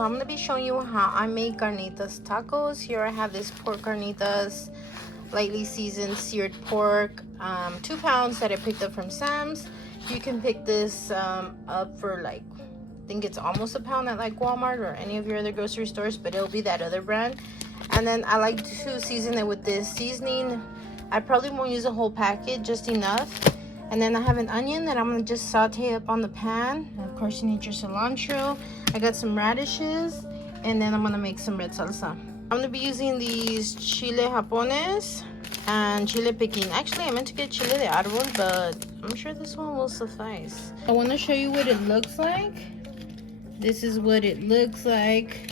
So I'm gonna be showing you how I make carnitas tacos. Here I have this pork carnitas, lightly seasoned seared pork, 2 pounds that I picked up from Sam's. You can pick this up for like, I think it's almost a pound at like Walmart or any of your other grocery stores, but it'll be that other brand. And then I like to season it with this seasoning. I probably won't use a whole packet, just enough. And then I have an onion that I'm gonna just saute up on the pan. And of course, you need your cilantro. I got some radishes, and then I'm gonna make some red salsa. I'm gonna be using these chile japones and chile piquin. Actually, I meant to get chile de árbol, but I'm sure this one will suffice. I wanna show you what it looks like. This is what it looks like.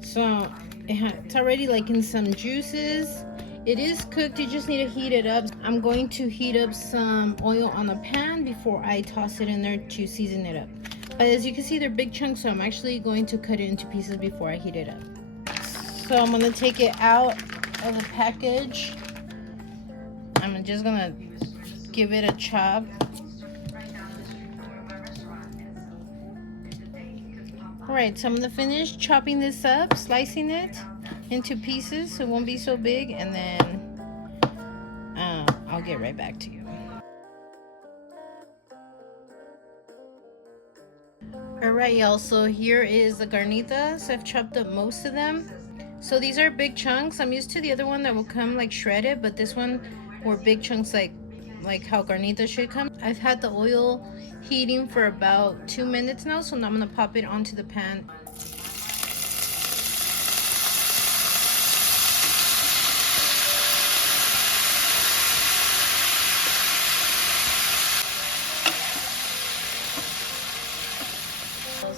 So it's already like in some juices. It is cooked, you just need to heat it up. I'm going to heat up some oil on the pan before I toss it in there to season it up. But as you can see, they're big chunks, so I'm actually going to cut it into pieces before I heat it up. So I'm gonna take it out of the package. I'm just gonna give it a chop. Alright, so I'm gonna finish chopping this up, slicing it into pieces so it won't be so big, and then I'll get right back to you. Alright, y'all, so here is the carnitas. I've chopped up most of them. So these are big chunks. I'm used to the other one that will come like shredded, but this one were big chunks like how carnitas should come. I've had the oil heating for about 2 minutes now, so now I'm gonna pop it onto the pan.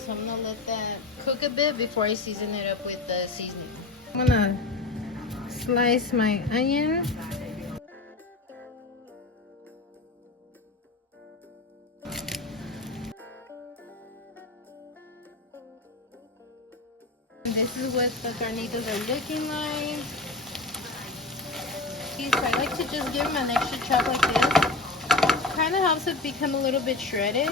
So I'm gonna let that cook a bit before I season it up with the seasoning. I'm gonna slice my onion. This is what the carnitas are looking like. I like to just give them an extra chop like this. Kind of helps it become a little bit shredded.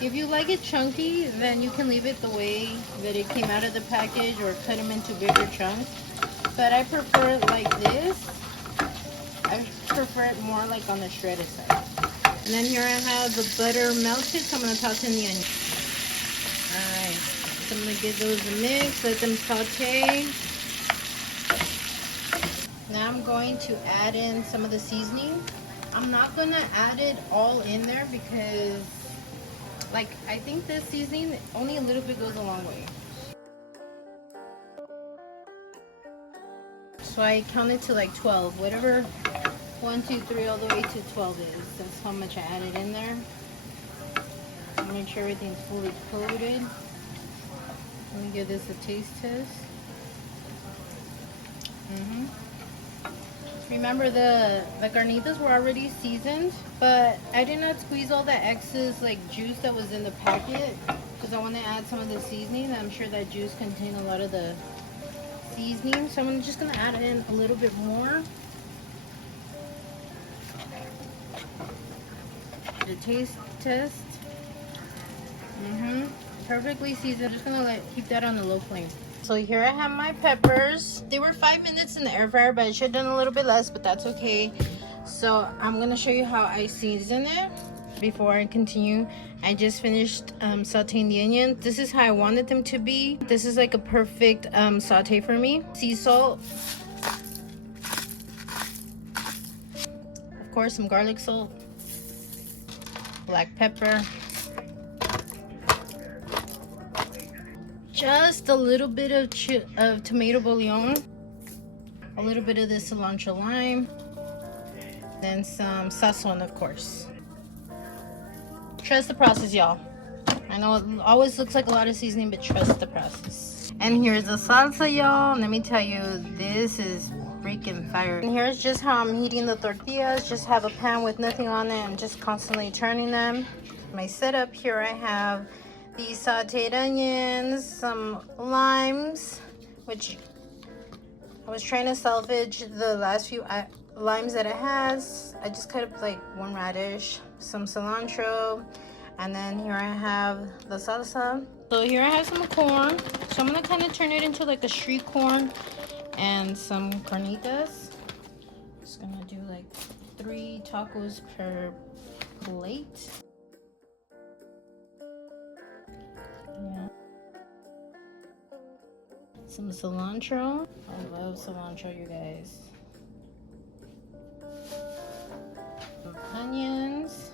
If you like it chunky, then you can leave it the way that it came out of the package or cut them into bigger chunks. But I prefer it like this. I prefer it more like on the shredded side. And then here I have the butter melted, so I'm going to toss in the onion. Alright, so I'm going to give those a mix, let them saute. Now I'm going to add in some of the seasoning. I'm not going to add it all in there because like, I think this seasoning, only a little bit goes a long way. So I counted to like 12, whatever 1, 2, 3, all the way to 12 is. That's how much I added in there. Make sure everything's fully coated. Let me give this a taste test. Remember the carnitas were already seasoned, but I did not squeeze all the excess like juice that was in the packet because I want to add some of the seasoning. I'm sure that juice contained a lot of the seasoning, so I'm just gonna add in a little bit more. The taste test. Perfectly seasoned. I'm just gonna keep that on the low flame. So here I have my peppers. They were 5 minutes in the air fryer, but I should have done a little bit less, but that's okay. So I'm gonna show you how I season it before I continue. I just finished sauteing the onions. This is how I wanted them to be. This is like a perfect saute for me. Sea salt. Of course, some garlic salt. Black pepper. Just a little bit of tomato bouillon, a little bit of the cilantro lime, then some sazon, of course. Trust the process, y'all. I know it always looks like a lot of seasoning, but trust the process. And here's the salsa, y'all. Let me tell you, this is freaking fire. And here's just how I'm heating the tortillas. Just have a pan with nothing on it and just constantly turning them. My setup here, I have these sauteed onions, some limes, which I was trying to salvage the last few limes that it has. I just cut up like 1 radish, some cilantro, And then here I have the salsa. So here I have some corn. So I'm gonna kind of turn it into like a street corn and some carnitas. Just gonna do like 3 tacos per plate. Yeah. Some cilantro. I love cilantro, you guys. Some onions.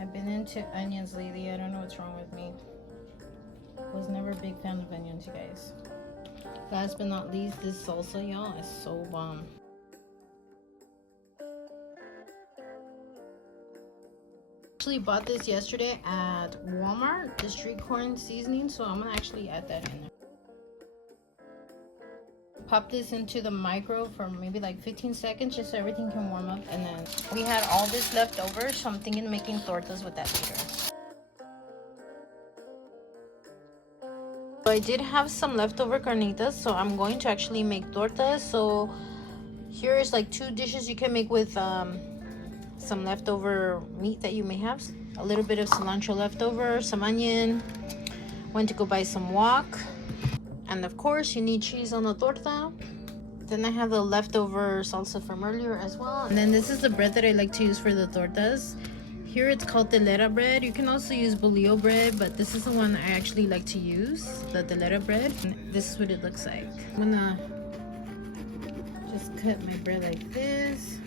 I've been into onions lately. I don't know what's wrong with me. Was never a big fan of onions, you guys. Last but not least, this salsa, y'all, is so bomb. Actually bought this yesterday at Walmart, the street corn seasoning, so I'm gonna actually add that in there. Pop this into the micro for maybe like 15 seconds just so everything can warm up, and then we had all this left over, so I'm thinking of making tortas with that later. So I did have some leftover carnitas, so I'm going to actually make tortas. So here's like 2 dishes you can make with some leftover meat that you may have. A little bit of cilantro leftover, some onion, went to go buy some wok, and of course you need cheese on the torta. Then I have the leftover salsa from earlier as well. And then this is the bread that I like to use for the tortas. Here it's called telera bread. You can also use bolillo bread, but this is the one I actually like to use, the telera bread. And this is what it looks like. I'm gonna just cut my bread like this.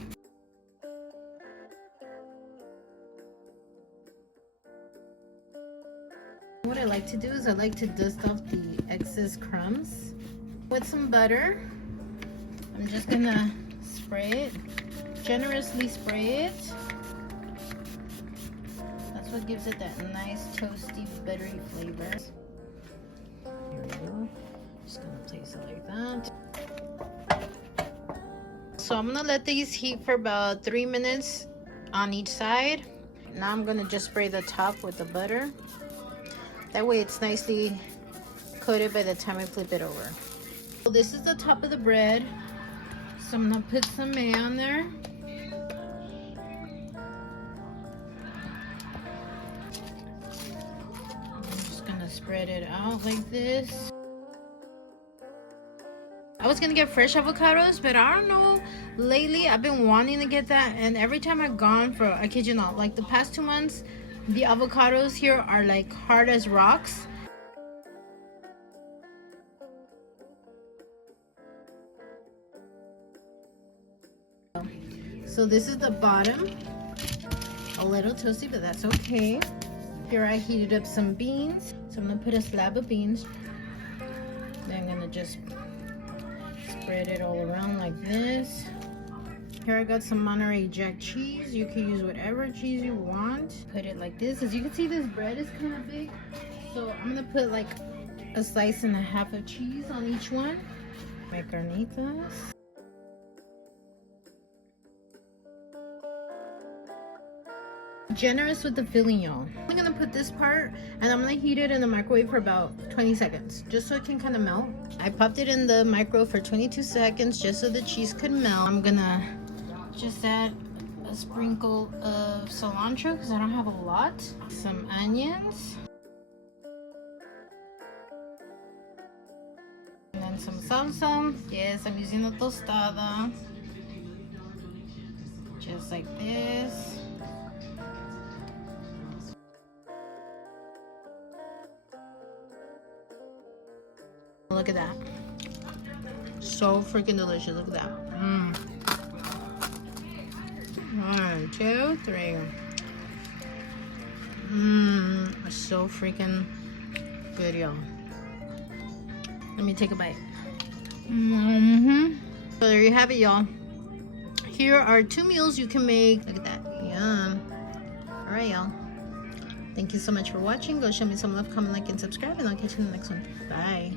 What I like to do is I like to dust off the excess crumbs with some butter. I'm just gonna spray it, generously spray it. That's what gives it that nice toasty, buttery flavor. Here we go. Just gonna place it like that. So I'm gonna let these heat for about 3 minutes on each side. Now I'm gonna just spray the top with the butter. That way it's nicely coated by the time I flip it over. So this is the top of the bread. So I'm gonna put some mayo on there. I'm just gonna spread it out like this. I was gonna get fresh avocados, but I don't know. Lately, I've been wanting to get that, and every time I've gone for, I kid you not, like the past 2 months, the avocados here are like hard as rocks. So this is the bottom. A little toasty, but that's okay. Here I heated up some beans. So I'm gonna put a slab of beans. Then I'm gonna just spread it all around like this. Here I got some Monterey Jack cheese. You can use whatever cheese you want. Put it like this. As you can see, this bread is kind of big. So I'm gonna put like a slice and a half of cheese on each one. My carnitas. Generous with the filling, y'all. I'm gonna put this part and I'm gonna heat it in the microwave for about 20 seconds just so it can kind of melt. I popped it in the micro for 22 seconds just so the cheese could melt. I'm gonna just add a sprinkle of cilantro because I don't have a lot. Some onions. And then some salsa. Yes, I'm using the tostada. Just like this. Look at that. So freaking delicious. Look at that. 1, 2, 3. So freaking good, y'all. Let me take a bite. So there you have it, y'all. Here are 2 meals you can make. Look at that. Yum. All right, y'all. Thank you so much for watching. Go show me some love, comment, like, and subscribe, and I'll catch you in the next one. Bye.